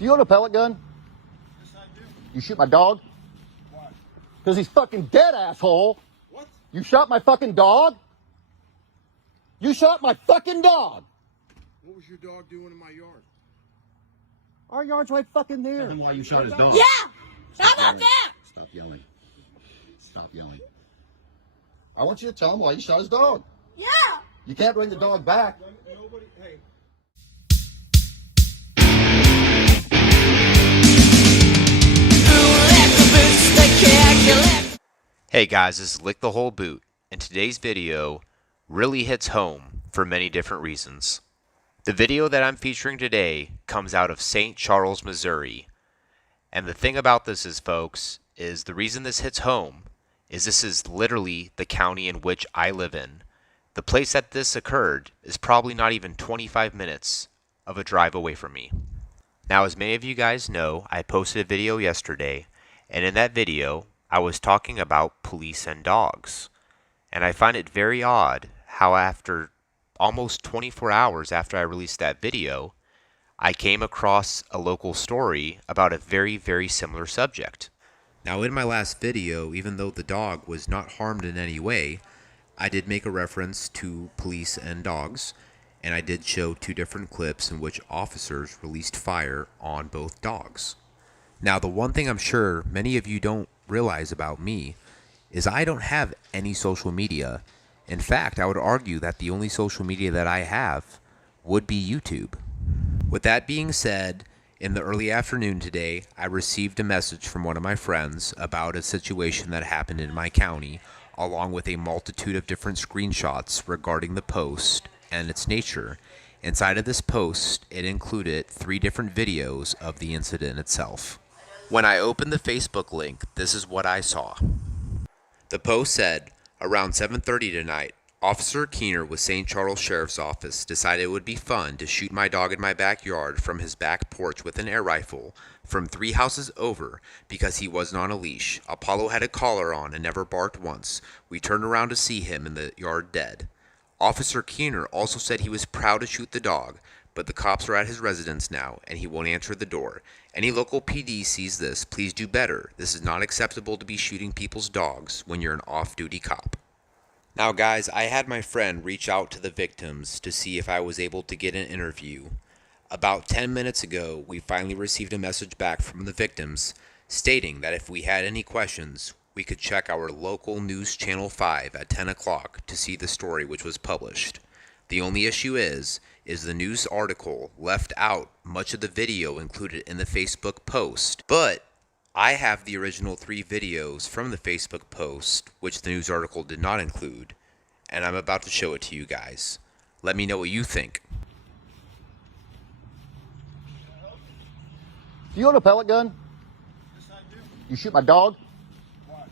Do you own a pellet gun? Yes, I do. You shoot my dog? Why? Because he's fucking dead, asshole. What? You shot my fucking dog? You shot my fucking dog. What was your dog doing in my yard? Our yard's right fucking there. Tell him why you shot his dog. Yeah! How about that? Stop yelling. Stop yelling. I want you to tell him why you shot his dog. Yeah! You can't bring the dog back. Nobody. Hey. Hey guys, this is Lick the Whole Boot, and today's video really hits home for many different reasons. The video that I'm featuring today comes out of St. Charles, Missouri. And the thing about this is, folks, is the reason this hits home is this is literally the county in which I live in. The place that this occurred is probably not even 25 minutes of a drive away from me. Now, as many of you guys know, I posted a video yesterday, and in that video, I was talking about police and dogs. And I find it very odd how after almost 24 hours after I released that video, I came across a local story about a very, very similar subject. Now, in my last video, even though the dog was not harmed in any way, I did make a reference to police and dogs, and I did show two different clips in which officers released fire on both dogs. Now, the one thing I'm sure many of you don't realize about me is I don't have any social media. In fact, I would argue that the only social media that I have would be YouTube. With that being said, in the early afternoon today, I received a message from one of my friends about a situation that happened in my county, along with a multitude of different screenshots regarding the post and its nature. Inside of this post, it included 3 different videos of the incident itself. When I opened the Facebook link, this is what I saw. The post said, around 7:30 tonight, Officer Keener with St. Charles Sheriff's Office decided it would be fun to shoot my dog in my backyard from his back porch with an air rifle from 3 houses over because he wasn't on a leash. Apollo had a collar on and never barked once. We turned around to see him in the yard dead. Officer Keener also said he was proud to shoot the dog, but the cops are at his residence now and he won't answer the door. Any local PD sees this, please do better. This is not acceptable to be shooting people's dogs when you're an off-duty cop. Now guys, I had my friend reach out to the victims to see if I was able to get an interview. About 10 minutes ago, we finally received a message back from the victims stating that if we had any questions, we could check our local news channel 5 at 10 o'clock to see the story which was published. The only issue is the news article left out much of the video included in the Facebook post, but I have the original 3 videos from the Facebook post, which the news article did not include, and I'm about to show it to you guys. Let me know what you think. Do you own a pellet gun? Yes, I do. You shoot my dog? Why?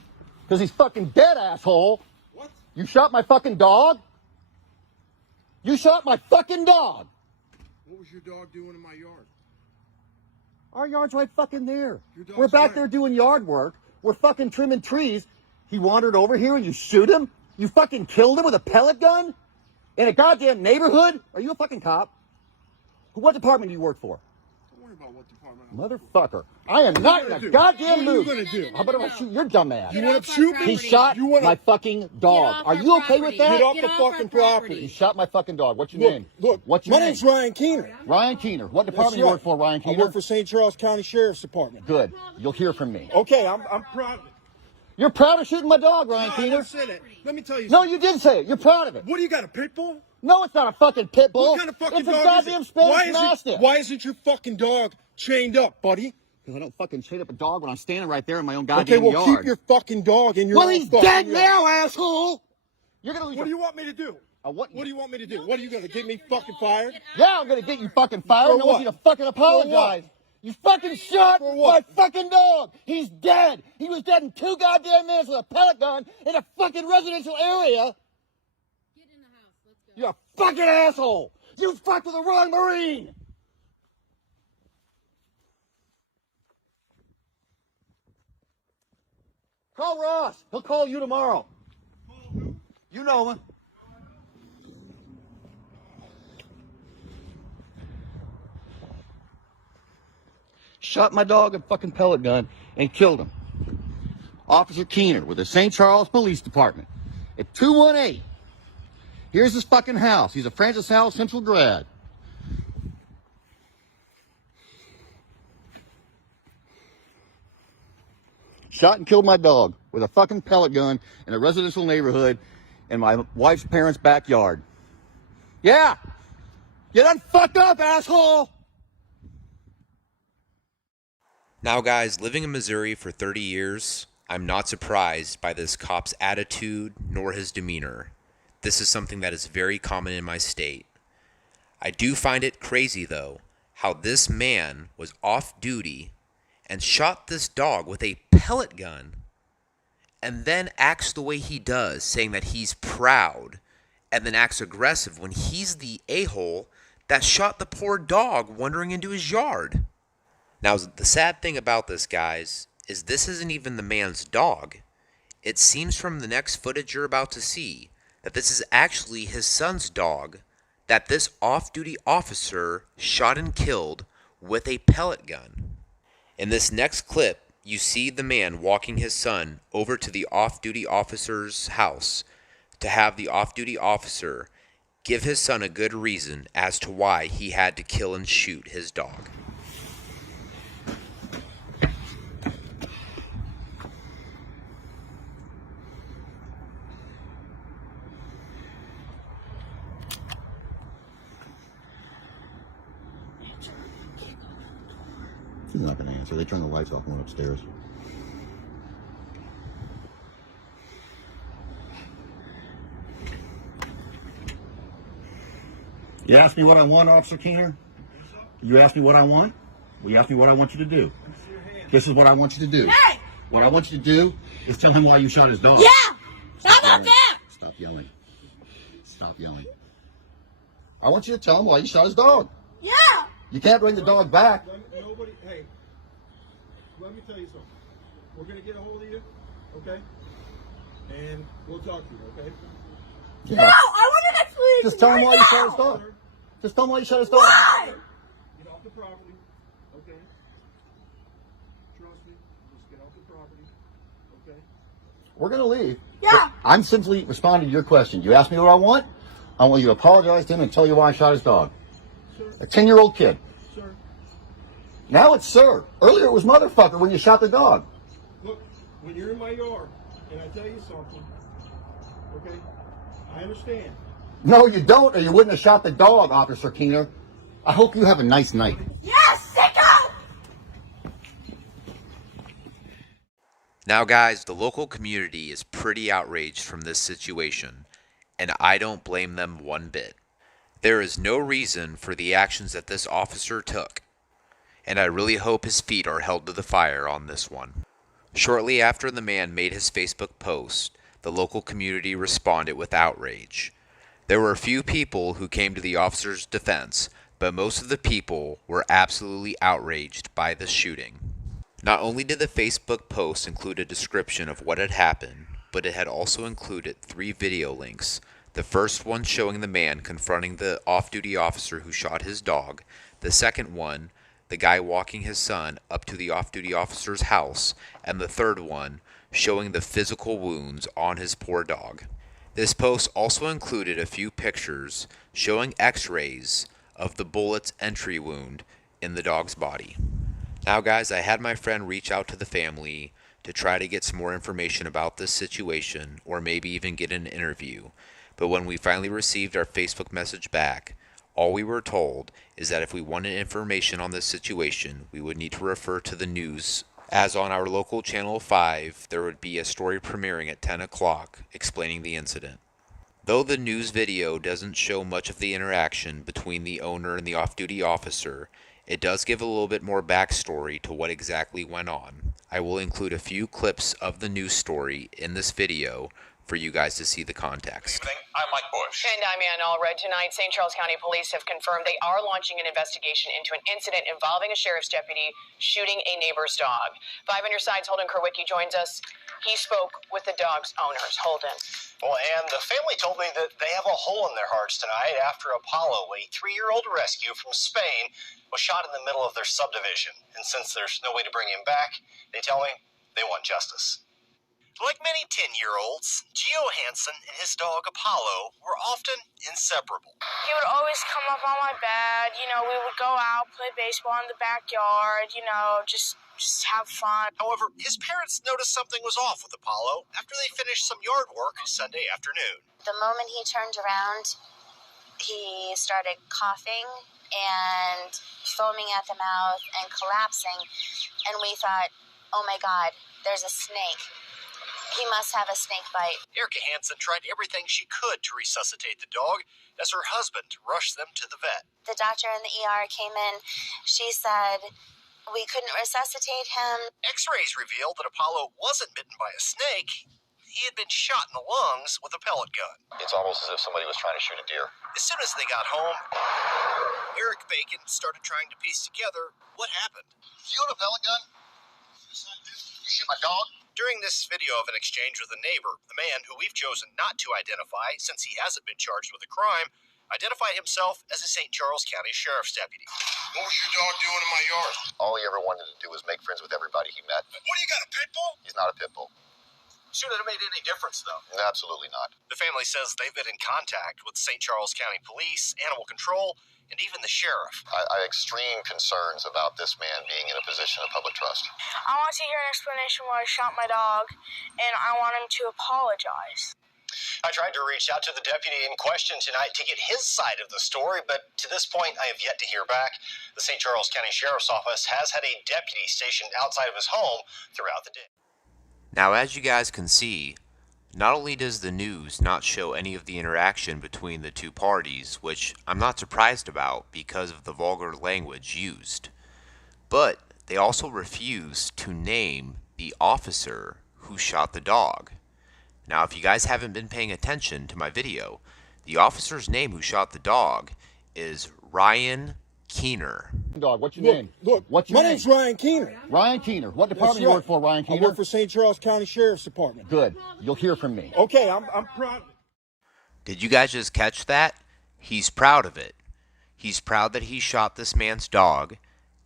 Because he's fucking dead, asshole. What? You shot my fucking dog? You shot my fucking dog. What was your dog doing in my yard? Our yard's right fucking there. Your dog's We're back right. there doing yard work. We're fucking trimming trees. He wandered over here and you shoot him? You fucking killed him with a pellet gun? In a goddamn neighborhood? Are you a fucking cop? What department do you work for? Don't worry about what department. Motherfucker. I am not in a do? goddamn What are you mood. gonna do? How about if I shoot your dumb ass? You want to shoot me? He shot You wanna- my fucking dog. off Are our you okay with property. that? Get off Get the off our fucking property. property. You shot my fucking dog. What's your Look, name? look. What's your my name? name's Ryan Keener. Ryan Keener. What department That's do you right. work for, Ryan I Keener? work for St. Charles County Sheriff's Department. Good. You'll hear from me. Okay, I'm proud of it. You're proud of shooting my dog, Ryan No, I Keener? never said it. Let me tell you No, something. you did say it. You're proud of it. What do you got, a pit bull? No, it's not a fucking pit bull. What kind of fucking it's a dog goddamn is it? Spanish Mastiff. Why isn't your fucking dog chained up, buddy? Because I don't fucking chain up a dog when I'm standing right there in my own Okay, goddamn well, yard. keep your fucking dog in your Well, own he's fucking dead yard. now, asshole. You're gonna lose What do your... you want me to do? What What do you want me to do? What are you going to get me fucking fired? Yeah, I'm gonna get you fucking fired. For and I want what? you to fucking apologize. You fucking shot For my what? fucking dog. He's dead. He was dead in 2 goddamn minutes with a pellet gun in a fucking residential area. Get in the house. Let's go. You're a fucking asshole. You fucked with the wrong Marine. Call Ross. He'll call you tomorrow. You know him. shot my dog with a fucking pellet gun and killed him. Officer Keener with the St. Charles Police Department at 218. Here's his fucking house. He's a Francis Howell Central grad. Shot and killed my dog with a fucking pellet gun in a residential neighborhood in my wife's parents' backyard. Yeah! You done fucked up, asshole! Now, guys, living in Missouri for 30 years, I'm not surprised by this cop's attitude nor his demeanor. This is something that is very common in my state. I do find it crazy, though, how this man was off duty and shot this dog with a pellet gun and then acts the way he does, saying that he's proud, and then acts aggressive when he's the a-hole that shot the poor dog wandering into his yard. Now, the sad thing about this, guys, is this isn't even the man's dog. It seems from the next footage you're about to see that this is actually his son's dog that this off-duty officer shot and killed with a pellet gun. In this next clip, you see the man walking his son over to the off-duty officer's house to have the off-duty officer give his son a good reason as to why he had to kill and shoot his dog. She's not going to answer. They turned the lights off and went upstairs. You asked me what I want, Officer Keener? You asked me what I want? Well, you asked me what I want you to do. This is what I want you to do. Hey! What I want you to do is tell him why you shot his dog. Yeah! How about that? Stop yelling. Stop yelling. I want you to tell him why you shot his dog. Yeah! You can't bring the dog back. Hey, let me tell you something. We're going to get a hold of you, okay? And we'll talk to you, okay? Yeah. No! I want to explain. Just tell him why you shot his dog. Just tell him why you shot his dog. Why? Get off the property, okay? Trust me. Just get off the property, okay? We're going to leave. Yeah. I'm simply responding to your question. You asked me what I want. I want you to apologize to him and tell you why I shot his dog. Sir, A 10-year-old kid. sir, Now it's sir. Earlier it was motherfucker when you shot the dog. look, when you're in my yard and I tell you something, okay? I understand. No, you don't, or you wouldn't have shot the dog, Officer Keener. I hope you have a nice night. Yes, sicko! Now, guys, the local community is pretty outraged from this situation, and I don't blame them one bit. There is no reason for the actions that this officer took, and I really hope his feet are held to the fire on this one. Shortly after the man made his Facebook post, the local community responded with outrage. There were a few people who came to the officer's defense, but most of the people were absolutely outraged by the shooting. Not only did the Facebook post include a description of what had happened, but it had also included 3 video links. The first one showing the man confronting the off-duty officer who shot his dog. The second one, the guy walking his son up to the off-duty officer's house. And the third one, showing the physical wounds on his poor dog. This post also included a few pictures showing x-rays of the bullet's entry wound in the dog's body. Now, guys, I had my friend reach out to the family to try to get some more information about this situation, or maybe even get an interview. But when we finally received our Facebook message back, all we were told is that if we wanted information on this situation, we would need to refer to the news, as on our local Channel 5, there would be a story premiering at 10 o'clock explaining the incident. Though the news video doesn't show much of the interaction between the owner and the off-duty officer, it does give a little bit more backstory to what exactly went on. I will include a few clips of the news story in this video for you guys to see the context. I'm Mike Bush. And I'm Ann Allred. Tonight, St. Charles County Police have confirmed they are launching an investigation into an incident involving a sheriff's deputy shooting a neighbor's dog. 5 on your sides, Holden Kerwicki joins us. He spoke with the dog's owners. Holden. Well, and the family told me that they have a hole in their hearts tonight after Apollo, a 3-year-old rescue from Spain, was shot in the middle of their subdivision. And since there's no way to bring him back, they tell me they want justice. Like many 10-year-olds, Gio Hansen and his dog Apollo were often inseparable. He would always come up on my bed. You know, we would go out, play baseball in the backyard, you know, just have fun. However, his parents noticed something was off with Apollo after they finished some yard work Sunday afternoon. The moment he turned around, he started coughing and foaming at the mouth and collapsing. And we thought, oh my God, there's a snake. He must have a snake bite. Erica Hansen tried everything she could to resuscitate the dog as her husband rushed them to the vet. The doctor in the ER came in. She said we couldn't resuscitate him. X-rays revealed that Apollo wasn't bitten by a snake. He had been shot in the lungs with a pellet gun. It's almost as if somebody was trying to shoot a deer. As soon as they got home, Eric Bacon started trying to piece together what happened. You had a pellet gun? You shoot my dog? During this video of an exchange with a neighbor, the man, who we've chosen not to identify since he hasn't been charged with a crime, identified himself as a St. Charles County Sheriff's deputy. What was your dog doing in my yard? All he ever wanted to do was make friends with everybody he met. What, do you got, a pit bull? He's not a pit bull. Shouldn't have made any difference, though. Absolutely not. The family says they've been in contact with St. Charles County Police, Animal Control, and even the sheriff. I have extreme concerns about this man being in a position of public trust. I want to hear an explanation why I shot my dog, and I want him to apologize. I tried to reach out to the deputy in question tonight to get his side of the story, but to this point, I have yet to hear back. The St. Charles County Sheriff's Office has had a deputy stationed outside of his home throughout the day. Now, as you guys can see, not only does the news not show any of the interaction between the two parties, which I'm not surprised about because of the vulgar language used, but they also refuse to name the officer who shot the dog. Now, if you guys haven't been paying attention to my video, the officer's name who shot the dog is Ryan Keener. Dog, what's your name? Look, What's your my name's Ryan Keener. Ryan Keener. What department That's you right. work for, Ryan I Keener? work for St. Charles County Sheriff's Department. Good. You'll hear from me. Okay, I'm proud. Did you guys just catch that? He's proud of it. He's proud that he shot this man's dog,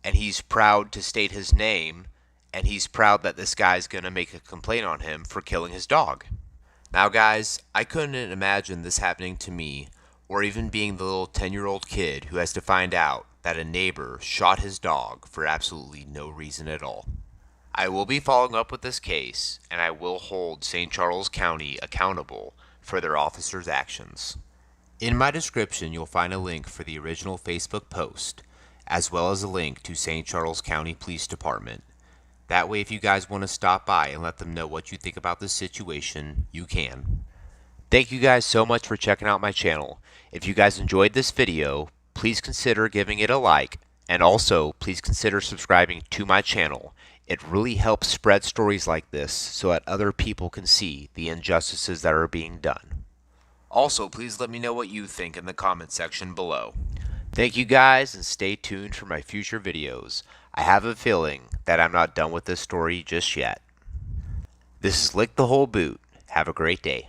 and he's proud to state his name, and he's proud that this guy's gonna make a complaint on him for killing his dog. Now guys, I couldn't imagine this happening to me, or even being the little 10-year-old kid who has to find out that a neighbor shot his dog for absolutely no reason at all. I will be following up with this case, and I will hold St. Charles County accountable for their officers' actions. In my description, you'll find a link for the original Facebook post, as well as a link to St. Charles County Police Department. That way, if you guys want to stop by and let them know what you think about this situation, you can. Thank you guys so much for checking out my channel. If you guys enjoyed this video, please consider giving it a like, and also please consider subscribing to my channel. It really helps spread stories like this so that other people can see the injustices that are being done. Also, please let me know what you think in the comment section below. Thank you guys, and stay tuned for my future videos. I have a feeling that I'm not done with this story just yet. This is Lick the Whole Boot. Have a great day.